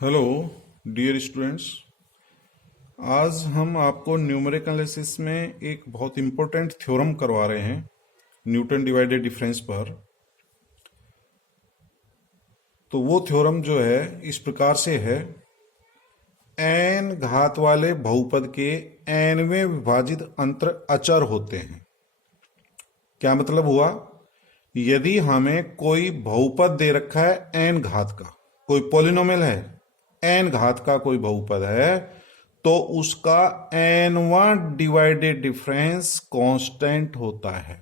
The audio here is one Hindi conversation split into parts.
Hello dear students. आज हम आपको न्यूमेरिकल एनालिसिस में एक बहुत इम्पोर्टेंट थ्योरम करवा रहे हैं न्यूटन डिवाइडेड डिफरेंस पर। तो वो थ्योरम जो है इस प्रकार से है, एन घात वाले बहुपद के एनवें विभाजित अंतर अचर होते हैं। क्या मतलब हुआ? यदि हमें कोई बहुपद दे रखा है एन घात का, कोई पॉलिनोमियल है, एन घात का कोई बहुपद है, तो उसका एनवा डिवाइडेड डिफरेंस कांस्टेंट होता है।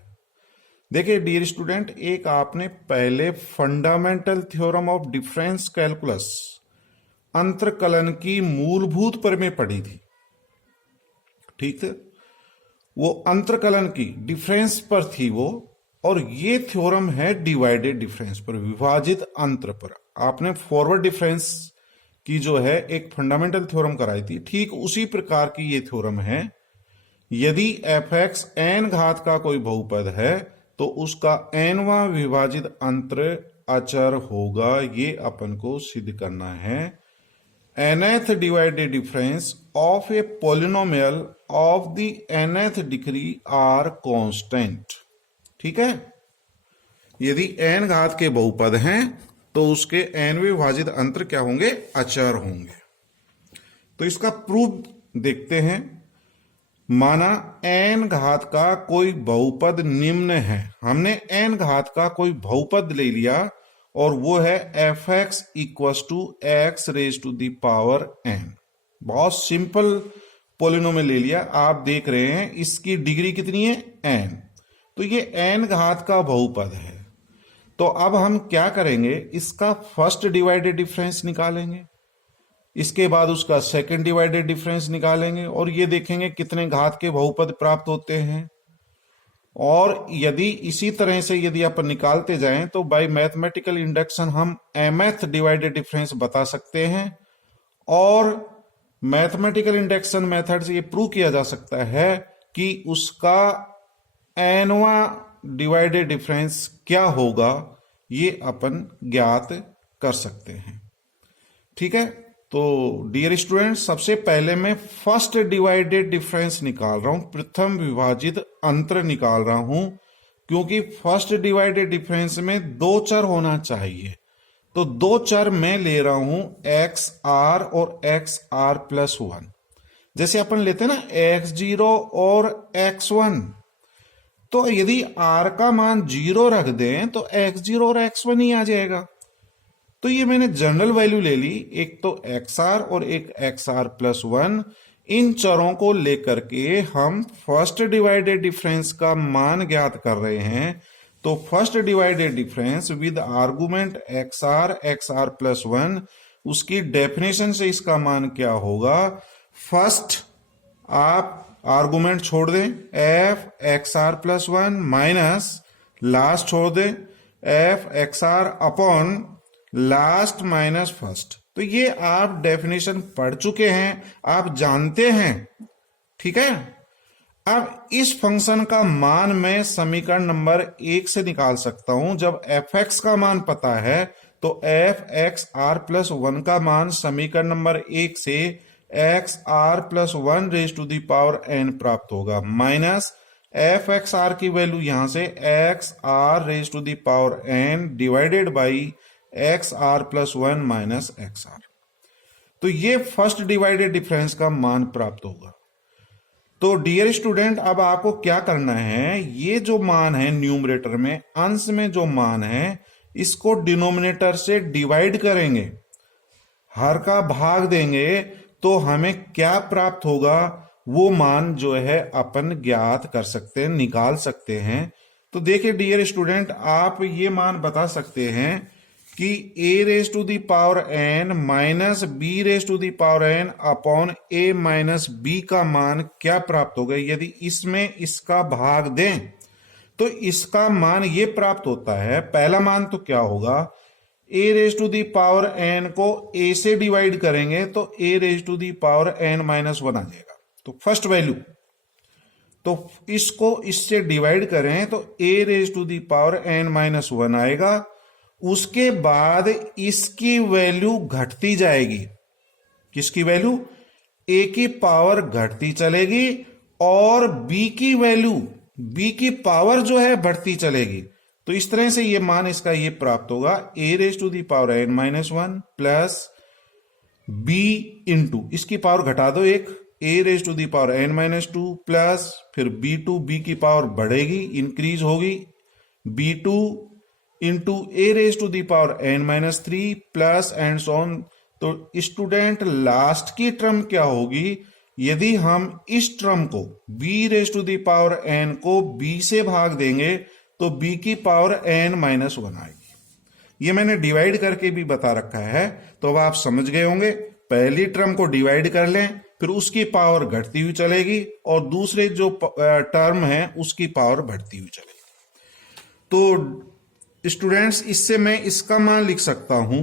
देखिए डियर स्टूडेंट, एक आपने पहले fundamental theorem of difference calculus अंतरकलन की मूलभूत प्रमेय पढ़ी थी, ठीक है? वो अंतरकलन की डिफरेंस पर थी वो, और ये थ्योरम है डिवाइडेड डिफरेंस पर, विभाजित अंतर पर। आपने फॉरवर्ड डिफरेंस की जो है एक फंडामेंटल थ्योरम कराई थी, ठीक उसी प्रकार की ये थ्योरम है। यदि एफ एक्स एन घात का कोई बहुपद है तो उसका एनवा विभाजित अंतर अचर होगा, ये अपन को सिद्ध करना है। nth divided difference of a polynomial of the nth degree are constant। ठीक है? यदि n घात के बहुपद हैं तो उसके n विभाजित अंतर क्या होंगे? अचर होंगे। तो इसका प्रूफ देखते हैं। माना n घात का कोई बहुपद निम्न है, हमने n घात का कोई बहुपद ले लिया और वो है f x equals to x raise to the power n. बहुत सिंपल पोलिनोमियल ले लिया। आप देख रहे हैं इसकी डिग्री कितनी है? एन। तो ये एन घात का बहुपद है। तो अब हम क्या करेंगे? इसका फर्स्ट डिवाइडेड डिफरेंस निकालेंगे, इसके बाद उसका सेकंड डिवाइडेड डिफरेंस निकालेंगे और ये देखेंगे कितने घात के बहुपद प्राप्त होते हैं। और यदि इसी तरह से यदि अपन निकालते जाएं तो बाय मैथमेटिकल इंडक्शन हम mth डिवाइडेड डिफरेंस बता सकते हैं, और मैथमेटिकल इंडक्शन मेथड से ये प्रूव किया जा सकता है कि उसका nवा डिवाइडेड डिफरेंस क्या होगा, ये अपन ज्ञात कर सकते हैं। ठीक है? तो डियर स्टूडेंट, सबसे पहले मैं फर्स्ट डिवाइडेड डिफरेंस निकाल रहा हूं, प्रथम विभाजित अंतर निकाल रहा हूं, क्योंकि फर्स्ट डिवाइडेड डिफरेंस में दो चर होना चाहिए। तो दो चर मैं ले रहा हूं, एक्स आर और एक्स आर प्लस वन। जैसे अपन लेते हैं ना एक्स जीरो और एक्स वन, तो यदि आर का मान जीरो रख दें तो एक्स जीरो और एक्स वन ही आ जाएगा। तो ये मैंने जनरल वैल्यू ले ली, एक तो एक्स आर और एक एक्स आर प्लस वन। इन चरों को लेकर के हम फर्स्ट डिवाइडेड डिफरेंस का मान ज्ञात कर रहे हैं। तो first divided difference with argument x r plus one, उसकी डेफिनेशन से इसका मान क्या होगा? फर्स्ट आप आर्गुमेंट छोड़ दें f x r plus one minus last छोड़ दें f x r upon last minus first. तो ये आप डेफिनेशन पढ़ चुके हैं, आप जानते हैं, ठीक है? अब इस फंक्शन का मान मैं समीकरण नंबर 1 से निकाल सकता हूं। जब एफ एक्स का मान पता है तो f x r plus one का मान समीकरण नंबर 1 से x r plus one raise to the power n प्राप्त होगा, माइनस एफ एक्स आर की वैल्यू यहां से x r raise to the power n divided by x r plus one minus x r. तो ये फर्स्ट डिवाइडेड डिफरेंस का मान प्राप्त होगा। तो डियर स्टूडेंट, अब आपको क्या करना है? ये जो मान है न्यूमरेटर में, अंश में जो मान है, इसको डिनोमिनेटर से डिवाइड करेंगे, हर का भाग देंगे, तो हमें क्या प्राप्त होगा वो मान जो है अपन ज्ञात कर सकते हैं, निकाल सकते हैं। तो देखिए डियर स्टूडेंट, आप ये मान बता सकते हैं कि a raise to the power n minus b raise to the power n upon a minus b का मान क्या प्राप्त होगा यदि इसमें इसका भाग दें। तो इसका मान ये प्राप्त होता है, पहला मान तो क्या होगा? a raise to the power n को a से डिवाइड करेंगे तो a raise to the power n minus one आ जाएगा, तो फर्स्ट वैल्यू। तो इसको इससे डिवाइड करें तो a raise to the power n minus one आएगा। उसके बाद इसकी वैल्यू घटती जाएगी। किसकी वैल्यू? ए की पावर घटती चलेगी और बी की वैल्यू, बी की पावर जो है बढ़ती चलेगी। तो इस तरह से ये मान इसका ये प्राप्त होगा, a raise to the power n minus one plus b into, इसकी पावर घटा दो एक, a raise to the power n minus two plus फिर बी टू, बी की पावर बढ़ेगी, इंक्रीज होगी, b two into a raise to the power n minus three plus and so on. तो स्टूडेंट लास्ट की टर्म क्या होगी? यदि हम इस टर्म को b raise to the power n को b से भाग देंगे तो b की पावर n माइनस वन आएगी। ये मैंने डिवाइड करके भी बता रखा है, तो अब आप समझ गए होंगे। पहली टर्म को डिवाइड कर लें, फिर उसकी पावर घटती हुई चलेगी और दूसरे जो टर्म है उसकी पावर बढ़ती हुई चलेगी। तो स्टूडेंट्स, इससे मैं इसका मान लिख सकता हूं।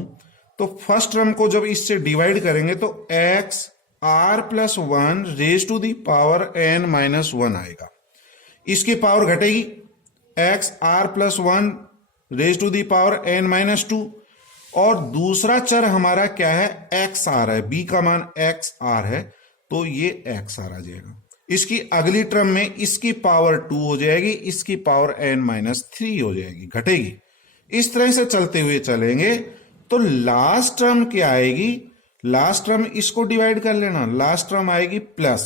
तो फर्स्ट टर्म को जब इससे डिवाइड करेंगे तो x r plus one raise to the power n minus one आएगा। इसकी पावर घटेगी, x r plus one raise to the power n minus two, और दूसरा चर हमारा क्या है? एक्स आर है, बी का मान एक्स आर है, तो ये एक्स आर आ जाएगा। इसकी अगली टर्म में इसकी पावर टू हो जाएगी, इसकी पावर एन माइनस थ्री हो जाएगी, घटेगी। इस तरह से चलते हुए चलेंगे तो लास्ट टर्म क्या आएगी? लास्ट टर्म इसको डिवाइड कर लेना, लास्ट टर्म आएगी प्लस,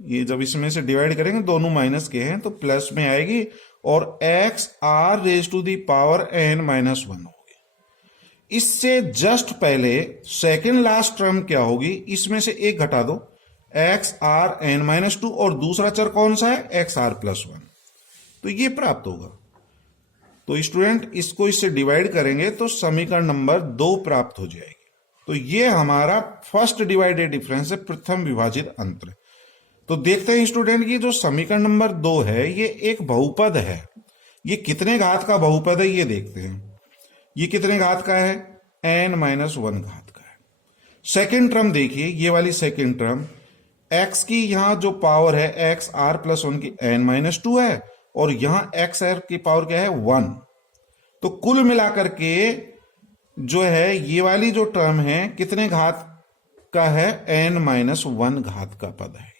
ये जब इसमें से डिवाइड करेंगे दोनों माइनस के हैं तो प्लस में आएगी, और x r raise to the power n minus one होगी। इससे जस्ट पहले सेकेंड लास्ट टर्म क्या होगी? इसमें से एक घटा दो, x r n minus two, और दूसरा चर कौन सा है? एक्स आर प्लस वन, तो ये प्राप्त होगा। तो स्टूडेंट, इसको इससे डिवाइड करेंगे तो समीकरण नंबर 2 प्राप्त हो जाएगी। तो ये हमारा फर्स्ट डिवाइडेड डिफरेंस है, प्रथम विभाजित अंतर। तो देखते हैं स्टूडेंट, ये जो समीकरण नंबर 2 है ये एक बहुपद है। ये कितने घात का बहुपद है ये देखते हैं। ये कितने घात का है? एन माइनस वन घात का है। सेकेंड टर्म देखिए, ये वाली सेकेंड टर्म, एक्स की यहां जो पावर है एक्स आर प्लस वन की एन माइनस टू है, और यहां एक्स आर की पावर क्या है? वन। तो कुल मिलाकर के जो है ये वाली जो टर्म है कितने घात का है? एन माइनस वन घात का पद है,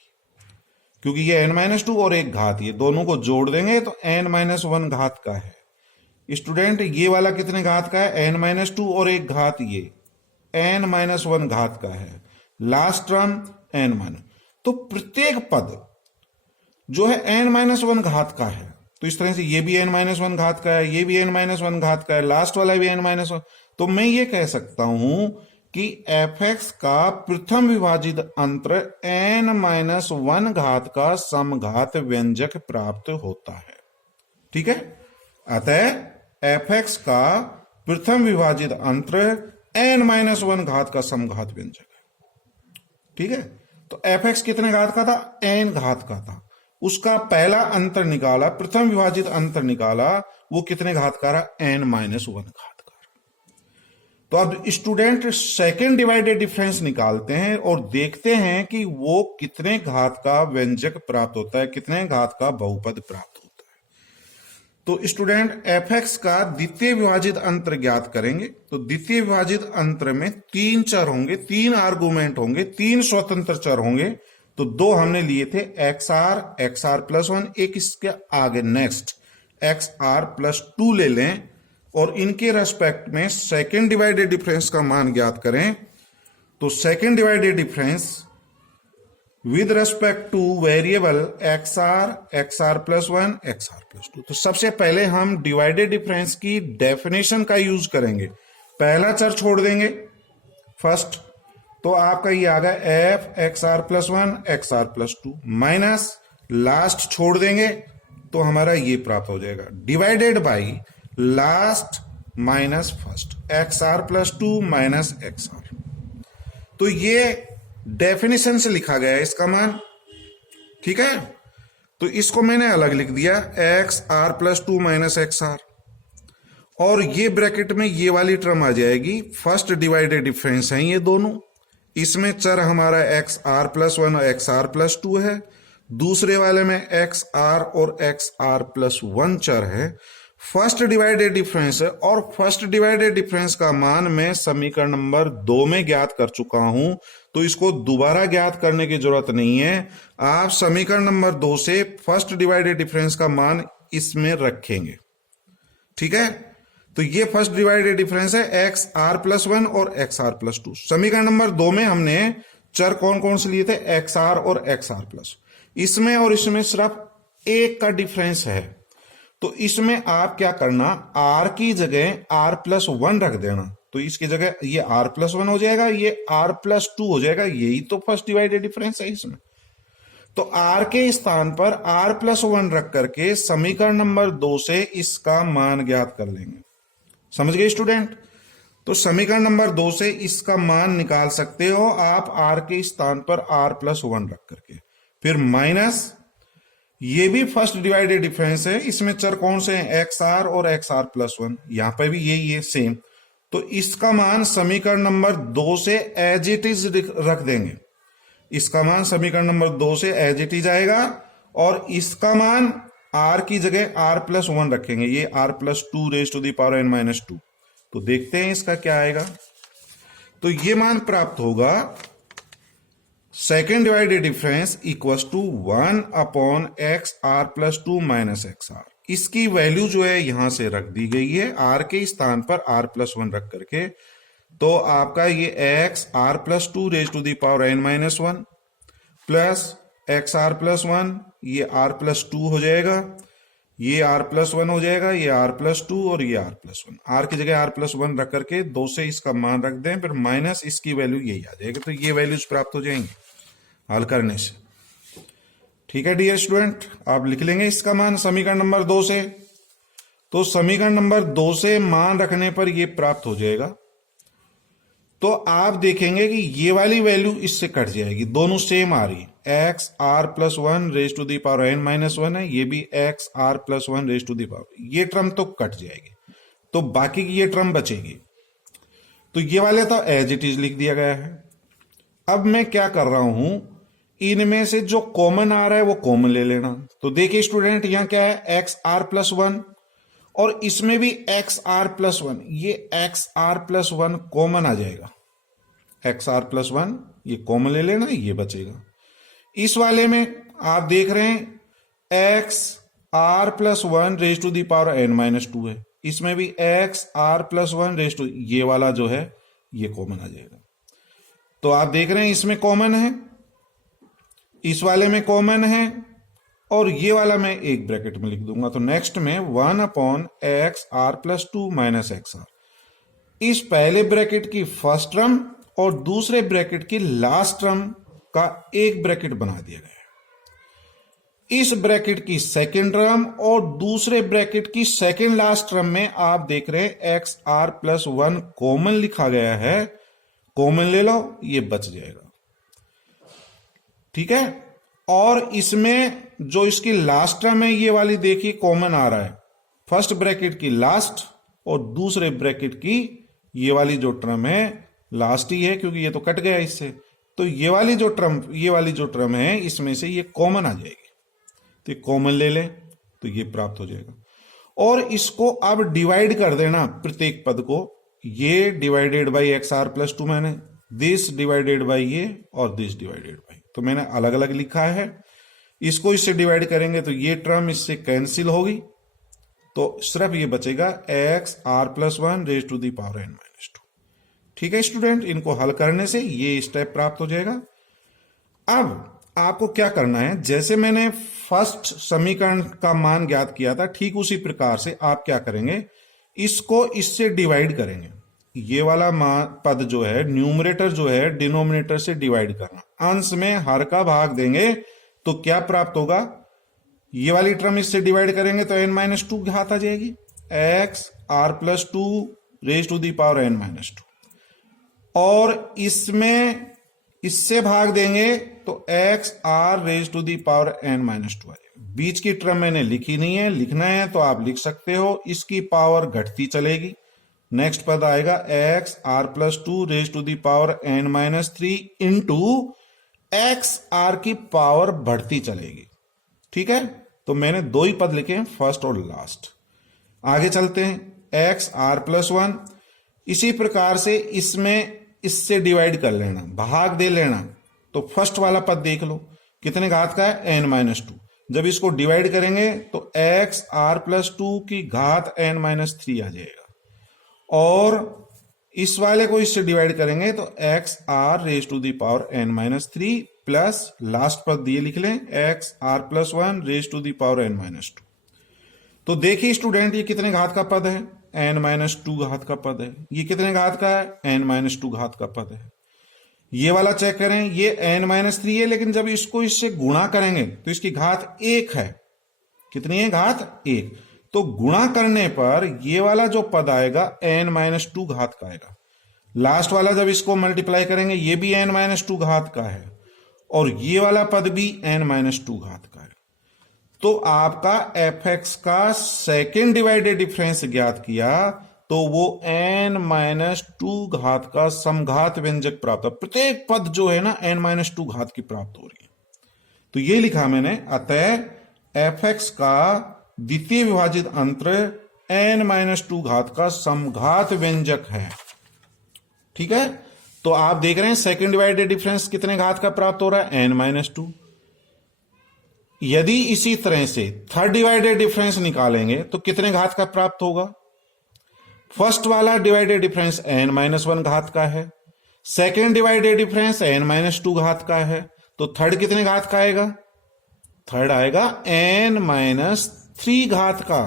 क्योंकि ये एन माइनस टू और एक घात, ये दोनों को जोड़ देंगे तो एन माइनस वन घात का है। स्टूडेंट, ये वाला कितने घात का है? एन माइनस टू और एक घात, ये एन माइनस वन घात का है। लास्ट टर्म एन माइनस, तो प्रत्येक पद जो है एन माइनस वन घात का है। तो इस तरह से ये भी एन माइनस वन घात का है, ये भी एन माइनस वन घात का है, लास्ट वाला भी एन माइनस वन। तो मैं ये कह सकता हूं कि एफ एक्स का प्रथम विभाजित अंतर एन माइनस वन घात का समघात व्यंजक प्राप्त होता है। ठीक है, अतः एफ एक्स का प्रथम विभाजित अंतर एन माइनस वन घात का समघात व्यंजक है। ठीक है, तो एफ एक्स कितने घात का था? एन घात का था। उसका पहला अंतर निकाला, प्रथम विभाजित अंतर निकाला, वो कितने घात का रहा? एन माइनस वन घात का। तो अब स्टूडेंट सेकेंड डिवाइडेड डिफरेंस निकालते हैं और देखते हैं कि वो कितने घात का व्यंजक प्राप्त होता है, कितने घात का बहुपद प्राप्त होता है। तो स्टूडेंट, एफ एक्स का द्वितीय विभाजित अंतर ज्ञात करेंगे। तो द्वितीय विभाजित अंतर में तीन चर होंगे, तीन आर्गुमेंट होंगे, तीन स्वतंत्र चर होंगे। तो दो हमने लिए थे, एक्स आर प्लस वन, एक इसके आगे next x r plus two ले लें, और इनके रेस्पेक्ट में सेकेंड डिवाइडेड डिफरेंस का मान ज्ञात करें। तो second divided difference with respect to variable x r plus one, x r plus two. तो सबसे पहले हम डिवाइडेड डिफरेंस की डेफिनेशन का यूज करेंगे। पहला चर छोड़ देंगे फर्स्ट, तो आपका ये आ गया f x r plus one, x r plus two, minus last छोड़ देंगे तो हमारा ये प्राप्त हो जाएगा, divided by last minus first, x r plus two minus x r. तो ये डेफिनेशन से लिखा गया है इसका मान। ठीक है, तो इसको मैंने अलग लिख दिया, x r plus two minus x r, और ये ब्रैकेट में ये वाली टर्म आ जाएगी। फर्स्ट डिवाइडेड डिफरेंस है ये दोनों, इसमें चर हमारा एक्स आर प्लस वन और एक्स आर प्लस टू है, दूसरे वाले में एक्स आर और एक्स आर प्लस वन चर है। फर्स्ट डिवाइडेड डिफरेंस है और फर्स्ट डिवाइडेड डिफरेंस का मान मैं समीकरण नंबर 2 में ज्ञात कर चुका हूं, तो इसको दोबारा ज्ञात करने की जरूरत नहीं है। आप समीकरण नंबर 2 से फर्स्ट डिवाइडेड डिफरेंस का मान इसमें रखेंगे। ठीक है, तो ये फर्स्ट डिवाइडेड डिफरेंस है एक्स आर प्लस 1 और एक्स आर प्लस 2। समीकरण नंबर 2 में हमने चर कौन कौन से लिए थे, एक्स आर और एक्स आर प्लस। इसमें और इसमें सिर्फ एक का डिफरेंस है, तो इसमें आप क्या करना, आर की जगह आर प्लस 1 रख देना, तो इसकी जगह ये आर प्लस 1 हो जाएगा, ये आर प्लस 2 हो जाएगा। यही तो फर्स्ट डिवाइडेड डिफरेंस है इसमें। तो आर के स्थान पर आर प्लस 1 रख करके समीकरण नंबर 2 से इसका मान ज्ञात कर लेंगे। समझ गए स्टूडेंट? तो समीकरण नंबर 2 से इसका मान निकाल सकते हो आप आर के स्थान पर आर प्लस 1 रख करके। फिर माइनस, ये भी फर्स्ट डिवाइडेड डिफरेंस है, इसमें चर कौन से हैं, एक्स आर और एक्स आर प्लस 1। यहां पर भी यही है सेम, तो इसका मान समीकरण नंबर 2 से एज इट इज रख देंगे। इसका मान समीकरण नंबर 2 से एज इट इज आएगा और इसका मान आर की जगह आर प्लस 1 रखेंगे, ये r plus 2 raise to the power n minus 2। तो देखते हैं इसका क्या आएगा। तो ये मान प्राप्त होगा second divided difference equals to 1 upon x r plus 2 minus x r. इसकी वैल्यू जो है यहां से रख दी गई है, आर के स्थान पर आर प्लस 1 रख करके। तो आपका ये x r plus 2 raise to the power n minus 1 plus x r plus 1, ये आर प्लस 2 हो जाएगा, ये आर प्लस 1 हो जाएगा, ये आर प्लस 2 और ये आर प्लस 1। आर की जगह आर प्लस 1 रख करके 2 से इसका मान रख दें, फिर माइनस इसकी वैल्यू यही आ जाएगी। तो ये वैल्यूज प्राप्त हो जाएंगे हल करने से। ठीक है डियर स्टूडेंट, आप लिख लेंगे इसका मान समीकरण नंबर 2 से। तो समीकरण नंबर 2 से मान रखने पर यह प्राप्त हो जाएगा। तो आप देखेंगे कि ये वाली वैल्यू इससे कट जाएगी, दोनों सेम आ रही है। X r plus 1 raise to the power n minus 1 है, ये भी x r plus 1 raise to the power, ये टर्म तो कट जाएगी, तो बाकी की ये टर्म बचेगी। तो ये वाले तो एज इट इज लिख दिया गया है। अब मैं क्या कर रहा हूं, इनमें से जो कॉमन आ रहा है वो कॉमन ले लेना। तो देखिए स्टूडेंट, यहां क्या है, एक्स आर प्लस 1 और इसमें भी एक्स आर प्लस 1, ये एक्स आर प्लस 1 कॉमन आ जाएगा। एक्स आर प्लस 1 ये कॉमन ले लेना, ये बचेगा। इस वाले में आप देख रहे हैं x r plus 1 raise to the power n minus 2 है, इसमें भी x r plus 1 raise to, ये वाला जो है ये कॉमन आ जाएगा। तो आप देख रहे हैं इसमें कॉमन है, इस वाले में कॉमन है, और ये वाला मैं एक ब्रैकेट में लिख दूंगा। तो नेक्स्ट में 1 upon x r plus 2 minus x r, इस पहले ब्रैकेट की फर्स्ट टर्म और दूसरे ब्रैकेट की लास्ट टर्म का एक ब्रैकेट बना दिया गया है। इस ब्रैकेट की सेकेंड टर्म और दूसरे ब्रैकेट की सेकेंड लास्ट टर्म में आप देख रहे हैं एक्स आर प्लस 1 कॉमन लिखा गया है, कॉमन ले लो, ये बच जाएगा। ठीक है, और इसमें जो इसकी लास्ट टर्म है ये वाली देखिए कॉमन आ रहा है, फर्स्ट ब्रैकेट की लास्ट और दूसरे ब्रैकेट की ये वाली जो टर्म है लास्ट ही है, क्योंकि ये तो कट गया इससे। तो ये वाली जो टर्म है इसमें से ये कॉमन आ जाएगी, तो कॉमन ले लें तो ये प्राप्त हो जाएगा। और इसको अब डिवाइड कर देना प्रत्येक पद को, ये divided by x r plus 2, मैंने दिस डिवाइडेड बाई ये और दिस डिवाइडेड बाई, तो मैंने अलग अलग लिखा है। इसको इससे डिवाइड करेंगे तो ये टर्म इससे कैंसिल होगी, तो सिर्फ ये बचेगा x r plus 1 raise to the power n minus 2। ठीक है स्टूडेंट, इनको हल करने से ये स्टेप प्राप्त हो जाएगा। अब आपको क्या करना है, जैसे मैंने फर्स्ट समीकरण का मान ज्ञात किया था, ठीक उसी प्रकार से आप क्या करेंगे, इसको इससे डिवाइड करेंगे। ये वाला पद जो है, न्यूमरेटर जो है, डिनोमिनेटर से डिवाइड करना, अंश में हर का भाग देंगे तो क्या प्राप्त होगा, ये वाली टर्म इससे डिवाइड करेंगे तो n माइनस 2 घात आ जाएगी, x r plus 2 raise to the power n minus 2, और इसमें इससे भाग देंगे तो x r raise to the power n minus 2 आ जाएगा। बीच की टर्म मैंने लिखी नहीं है, लिखना है तो आप लिख सकते हो, इसकी पावर घटती चलेगी। नेक्स्ट पद आएगा x r plus 2 raise to the power n minus 3 into x r की पावर बढ़ती चलेगी। ठीक है, तो मैंने दो ही पद लिखे हैं, फर्स्ट और लास्ट। आगे चलते हैं। एक्स आर प्लस वन, इसी प्रकार से इसमें इससे डिवाइड कर लेना, भाग दे लेना। तो फर्स्ट वाला पद देख लो कितने घात का है, एन माइनस टू। जब इसको डिवाइड करेंगे तो एक्स आर प्लस टू की घात एन माइनस थ्री आ जाएगा, और इस वाले को इससे डिवाइड करेंगे तो x r raise to the power n minus three plus last पद ये लिख लें x r plus one raise to the power n minus two. तो देखिए स्टूडेंट, ये कितने घात का पद है, एन माइनस टू घात का पद है। ये कितने घात का है, एन माइनस टू घात का पद है। ये वाला चेक करें, ये एन माइनस थ्री है, लेकिन जब इसको इससे गुणा करेंगे तो इसकी घात एक है। कितनी है, घात एक। तो गुणा करने पर ये वाला जो पद आएगा एन माइनस टू घात का आएगा। लास्ट वाला जब इसको मल्टीप्लाई करेंगे ये भी एन माइनस टू घात का है, और ये वाला पद भी एन माइनस टू घात का है। तो आपका एफ एक्स का सेकेंड डिवाइडेड डिफरेंस ज्ञात किया तो वो एन माइनस टू घात का समघात व्यंजक प्राप्त है। प्रत्येक पद जो है ना एन माइनस टू घात की प्राप्त हो रही है। तो ये लिखा मैंने, अतः एफ एक्स का द्वितीय विभाजित अंतर एन माइनस टू घात का समघात व्यंजक है। ठीक है, तो आप देख रहे हैं सेकेंड डिवाइडेड डिफरेंस कितने घात का प्राप्त हो रहा है, एन माइनस टू। यदि इसी तरह से थर्ड डिवाइडेड डिफरेंस निकालेंगे तो कितने घात का प्राप्त होगा, फर्स्ट वाला divided difference n minus one घात का है, second divided difference n minus two घात का है, तो थर्ड कितने घात का आएगा, थर्ड आएगा एन माइनस थ्री घात का।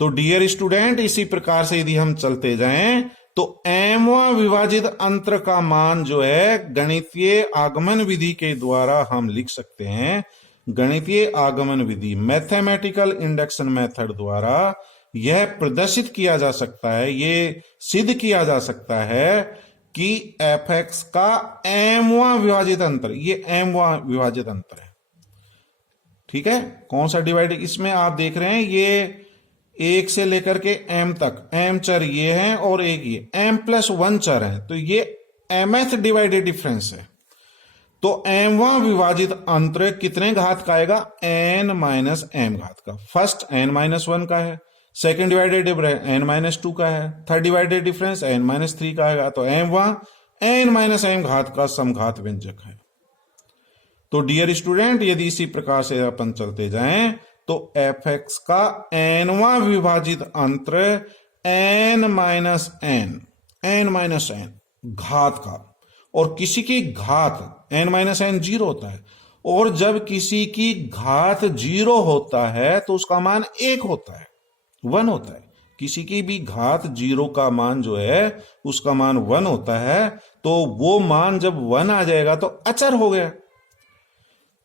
तो डियर स्टूडेंट, इसी प्रकार से यदि हम चलते जाएं तो एमवा विभाजित अंतर का मान जो है गणितीय आगमन विधि के द्वारा हम लिख सकते हैं। गणितीय आगमन विधि मैथमेटिकल इंडक्शन मेथड द्वारा यह प्रदर्शित किया जा सकता है, ये सिद्ध किया जा सकता है कि एफ एक्स का एमवा विभाजित अंतर, ये एमवा विभाजित अंतर है। ठीक है, कौन सा डिवाइड, इसमें आप देख रहे हैं ये एक से लेकर के एम तक एम चर ये हैं और एक ये एम प्लस वन चर है, तो ये एमएथ डिवाइडेड डिफरेंस है। तो एमवा विभाजित अंतर कितने घात का आएगा, एन माइनस एम घात का। फर्स्ट एन माइनस वन का है, second divided difference n minus two का है, third divided difference n minus three का आएगा। तो एम वा एन माइनस एम घात का समघात व्यंजक है। तो डियर स्टूडेंट, यदि इसी प्रकार से अपन चलते जाएं तो एफ एक्स का एनवा विभाजित अंतर एन माइनस एन घात का, और किसी की घात एन माइनस एन जीरो होता है, और जब किसी की घात जीरो होता है तो उसका मान एक होता है, वन होता है। किसी की भी घात जीरो का मान जो है उसका मान वन होता है, तो वो मान जब वन आ जाएगा तो अचर हो गया।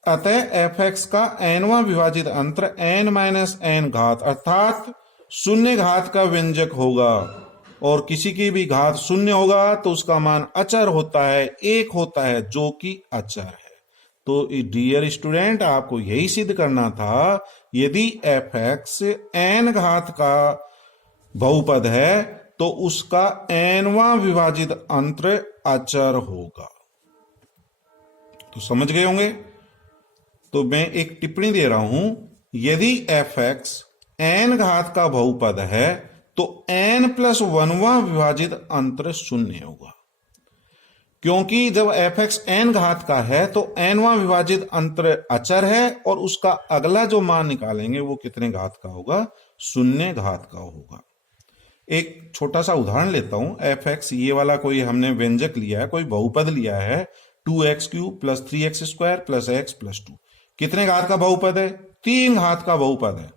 अतः एफ एक्स का एनवा विभाजित अंतर एन माइनस एन घात अर्थात शून्य घात का व्यंजक होगा, और किसी की भी घात शून्य होगा तो उसका मान अचर होता है, एक होता है, जो कि अचर है। तो डियर स्टूडेंट, आपको यही सिद्ध करना था, यदि एफ एक्स एन घात का बहुपद है तो उसका एनवा विभाजित अंतर अचर होगा। तो समझ गए होंगे। तो मैं एक टिप्पणी दे रहा हूं, यदि एफ एक्स एन घात का बहुपद है तो एन प्लस वनवा विभाजित अंतर शून्य होगा, क्योंकि जब एफ एक्स एन घात का है तो एनवा विभाजित अंतर अचर है, और उसका अगला जो मान निकालेंगे वो कितने घात का होगा, शून्य घात का होगा। एक छोटा सा उदाहरण लेता हूं, एफ एक्स ये वाला कोई हमने व्यंजक लिया है, कोई बहुपद लिया है 2x³ plus 3x square plus x plus 2। कितने घात का बहुपद है, 3 घात का बहुपद है,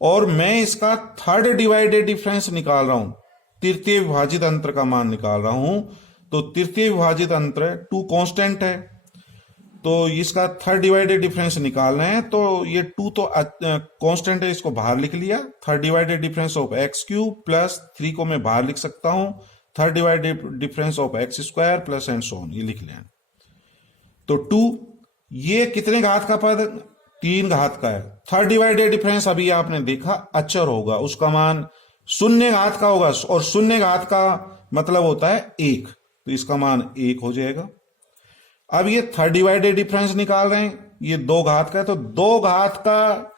और मैं इसका थर्ड डिवाइडेड डिफरेंस निकाल रहा हूं, तृतीय विभाजित अंतर का मान निकाल रहा हूं। तो तृतीय विभाजित अंतर 2 कांस्टेंट है, तो इसका थर्ड डिवाइडेड डिफरेंस निकालना है, तो ये 2 तो कांस्टेंट है, इसको बाहर लिख लिया। Third divided difference of x³ plus 3 को मैं बाहर लिख सकता हूं, third divided difference of x square plus and so on, ये लिख लिया। तो 2, ये कितने घात का पद, 3 घात का है। थर्ड डिवाइडेड डिफरेंस अभी आपने देखा अचर होगा, उसका मान शून्य घात का होगा, और शून्य घात का मतलब होता है 1, तो इसका मान 1 हो जाएगा। अब ये थर्ड डिवाइडेड डिफरेंस निकाल रहे हैं, ये 2 घात का है, तो 2 घात का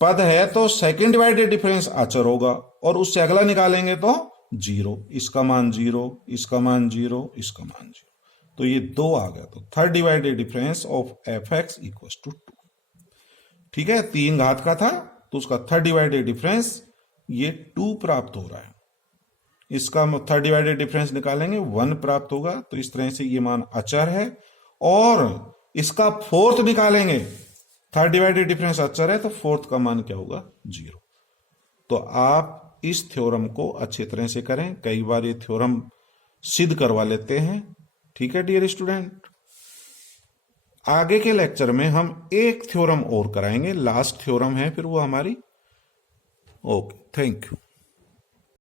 पद है तो सेकंड डिवाइडेड डिफरेंस अचर होगा, और उससे अगला निकालेंगे तो 0, इसका मान 0, इसका मान 0, इसका मान 0, तो ये 2 आ गया। तो third divided difference of f x equal to 2। ठीक है, 3 घात का था तो उसका थर्ड डिवाइडेड डिफरेंस ये 2 प्राप्त हो रहा है। इसका थर्ड डिवाइडेड डिफरेंस निकालेंगे 1 प्राप्त होगा, तो इस तरह से ये मान अचर है। और इसका फोर्थ निकालेंगे, थर्ड डिवाइडेड डिफरेंस अचर है तो फोर्थ का मान क्या होगा, 0। तो आप इस थ्योरम को अच्छी तरह से करें, कई बार ये थ्योरम सिद्ध करवा लेते हैं। ठीक है डियर स्टूडेंट, आगे के लेक्चर में हम एक थ्योरम और कराएंगे, लास्ट थ्योरम है फिर वो हमारी। Okay, thank you.